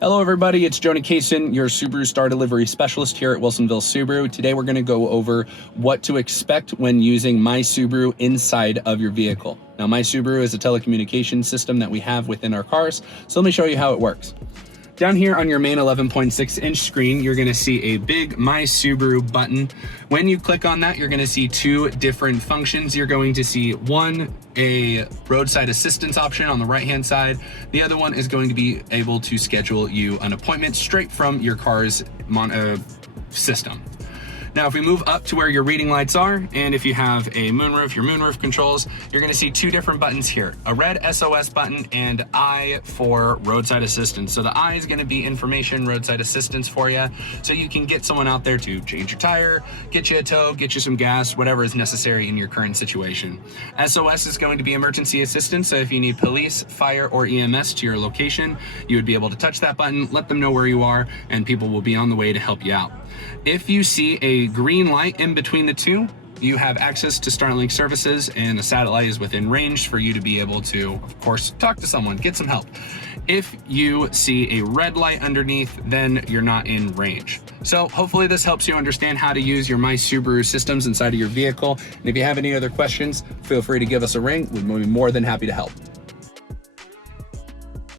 Hello everybody, it's Jonah, your Subaru Star Delivery Specialist here at Wilsonville Subaru. Today we're going to go over what to expect when using MySubaru inside of your vehicle. Now MySubaru is a telecommunications system that we have within our cars, so let me show you how it works. Down here on your main 11.6-inch screen, you're gonna see a big MySubaru button. When you click on that, you're gonna see two different functions. You're going to see one, a roadside assistance option on the right-hand side. The other one is going to be able to schedule you an appointment straight from your car's system. Now, if we move up to where your reading lights are, and if you have a moonroof, your moonroof controls, you're gonna see two different buttons here, a red SOS button and I for roadside assistance. So the I is gonna be information, roadside assistance for you, so you can get someone out there to change your tire, get you a tow, get you some gas, whatever is necessary in your current situation. SOS is going to be emergency assistance, so if you need police, fire, or EMS to your location, you would be able to touch that button, let them know where you are, and people will be on the way to help you out. If you see a green light in between the two, you have access to Starlink services, and a satellite is within range for you to be able to, of course, talk to someone, get some help. If you see a red light underneath, then you're not in range. So hopefully this helps you understand how to use your MySubaru systems inside of your vehicle. And if you have any other questions, feel free to give us a ring. We'd be more than happy to help.